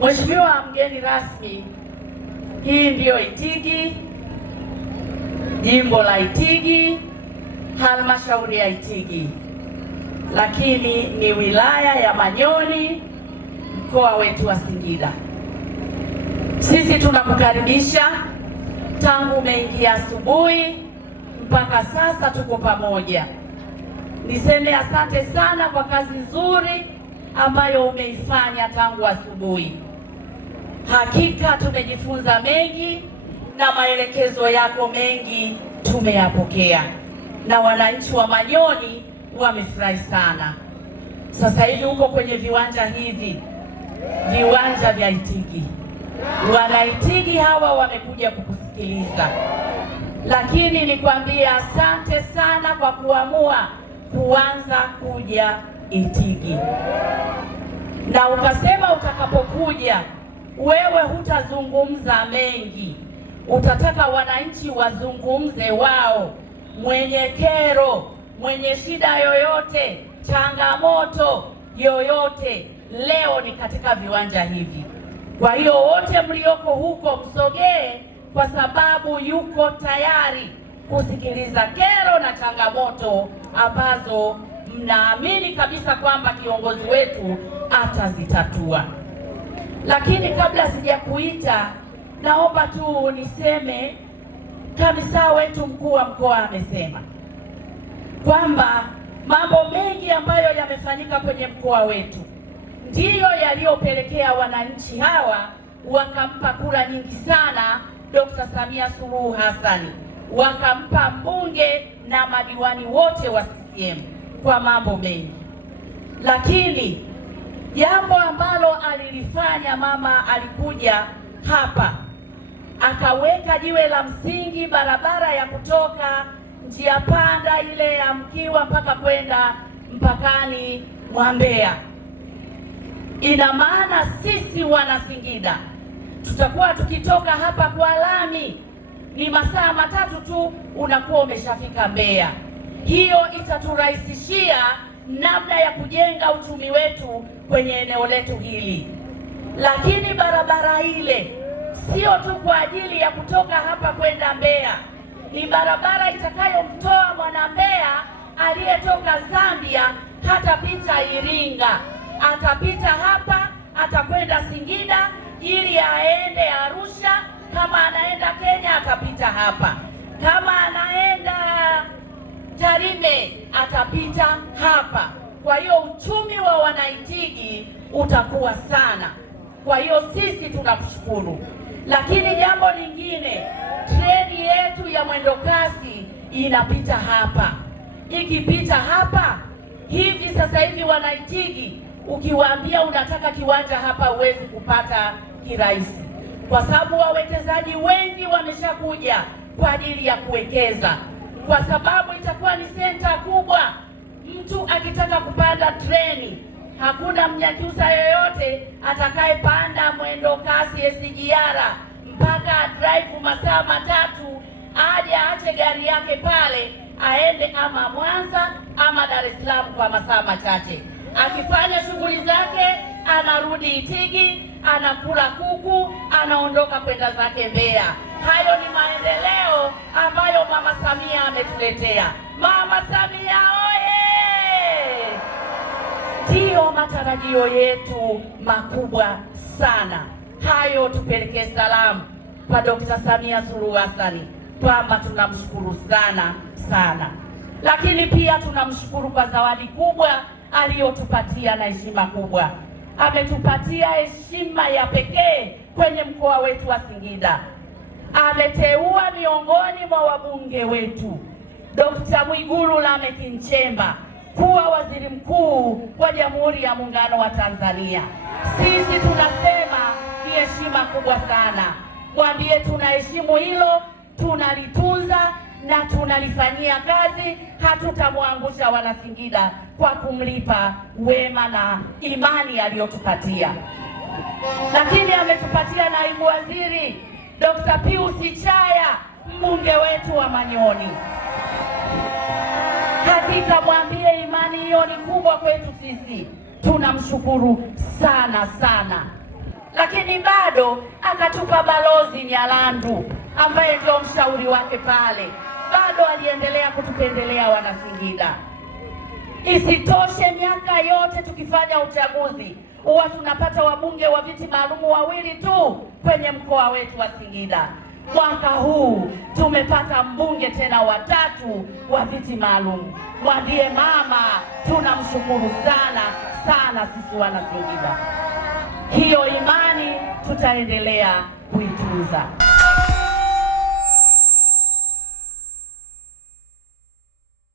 Mheshimiwa mgeni rasmi, hii ndiyo Itigi, jimbo la Itigi, halmashauri ya Itigi, lakini ni wilaya ya Manyoni, mkoa wetu wa Singida. Sisi tunakukaribisha tangu umeingia asubuhi mpaka sasa, tuko pamoja. Niseme asante sana kwa kazi nzuri ambayo umeifanya tangu asubuhi. Hakika tumejifunza mengi na maelekezo yako mengi tumeyapokea, na wananchi wa Manyoni wamefurahi sana. Sasa hivi uko kwenye viwanja hivi, viwanja vya Itigi. Wana Itigi hawa wamekuja kukusikiliza, lakini nikwambie asante sana kwa kuamua kuanza kuja Itigi, na ukasema utakapokuja wewe hutazungumza mengi, utataka wananchi wazungumze wao, mwenye kero, mwenye shida yoyote, changamoto yoyote, leo ni katika viwanja hivi. Kwa hiyo wote mlioko huko msogee, kwa sababu yuko tayari kusikiliza kero na changamoto ambazo mnaamini kabisa kwamba kiongozi wetu atazitatua. Lakini kabla sijakuita, naomba tu niseme kamisa wetu mkuu wa mkoa amesema kwamba mambo mengi ambayo yamefanyika kwenye mkoa wetu ndiyo yaliyopelekea wananchi hawa wakampa kura nyingi sana Dr. Samia Suluhu Hassan, wakampa mbunge na madiwani wote wa CCM kwa mambo mengi. Lakini jambo ambalo alilifanya mama, alikuja hapa akaweka jiwe la msingi, barabara ya kutoka njia panda ile ya Mkiwa mpaka kwenda mpakani mwa Mbeya. Ina maana sisi wana Singida tutakuwa tukitoka hapa kwa lami ni masaa matatu tu unakuwa umeshafika Mbeya. Hiyo itaturahisishia namna ya kujenga uchumi wetu kwenye eneo letu hili. Lakini barabara ile sio tu kwa ajili ya kutoka hapa kwenda Mbeya, ni barabara itakayomtoa mwana Mbeya aliyetoka Zambia, hatapita Iringa, atapita hapa, atakwenda Singida ili aende Arusha. Kama anaenda Kenya atapita hapa, kama anaenda Tarime atapita hapa. Kwa hiyo uchumi wa Wanaitigi utakuwa sana. Kwa hiyo sisi tunakushukuru. Lakini jambo lingine, treni yetu ya mwendo kasi inapita hapa. Ikipita hapa hivi sasa hivi Wanaitigi ukiwaambia unataka kiwanja hapa huwezi kupata kirahisi, kwa sababu wawekezaji wengi wameshakuja kwa ajili ya kuwekeza, kwa sababu itakuwa ni senta kubwa. Mtu akitaka kupanda treni, hakuna Mnyakyusa yoyote atakayepanda mwendo kasi SGR mpaka drive masaa matatu aje aache gari yake pale aende ama Mwanza ama Dar es Salaam kwa masaa machache. Akifanya shughuli zake anarudi Itigi, anakula kuku, anaondoka kwenda zake Mbeya. Hayo ni maendeleo ambayo Mama Samia ametuletea. Mama Samia oye! Ndiyo matarajio yetu makubwa sana. Hayo tupelekee salamu kwa Dr. Samia Suluhu Hassan kwamba tunamshukuru sana sana. Lakini pia tunamshukuru kwa zawadi kubwa aliyotupatia na heshima kubwa. Ametupatia heshima ya pekee kwenye mkoa wetu wa Singida. Ameteua miongoni mwa wabunge wetu Dr. Mwigulu Lameck Nchemba kuwa waziri mkuu wa Jamhuri ya Muungano wa Tanzania. Sisi tunasema ni heshima kubwa sana. Mwambie tunaheshimu hilo, tunalitunza na tunalifanyia kazi. Hatutamwangusha wana Singida kwa kumlipa wema na imani aliyotupatia. Lakini ametupatia naibu waziri Dr. Pius Chaya, mbunge wetu wa Manyoni. Hakika mwambie imani hiyo ni kubwa kwetu sisi. Tunamshukuru sana sana. lakini bado akatupa Balozi Nyalandu ambaye ndio mshauri wake pale, bado aliendelea kutupendelea Wanasingida. Isitoshe, miaka yote tukifanya uchaguzi huwa tunapata wabunge wa viti maalumu 2 tu kwenye mkoa wetu wa Singida. Mwaka huu tumepata mbunge tena 3 wa viti maalum. Mwambie mama tunamshukuru sana sana sisi Wanasingida. Hiyo imani tutaendelea kuitunza.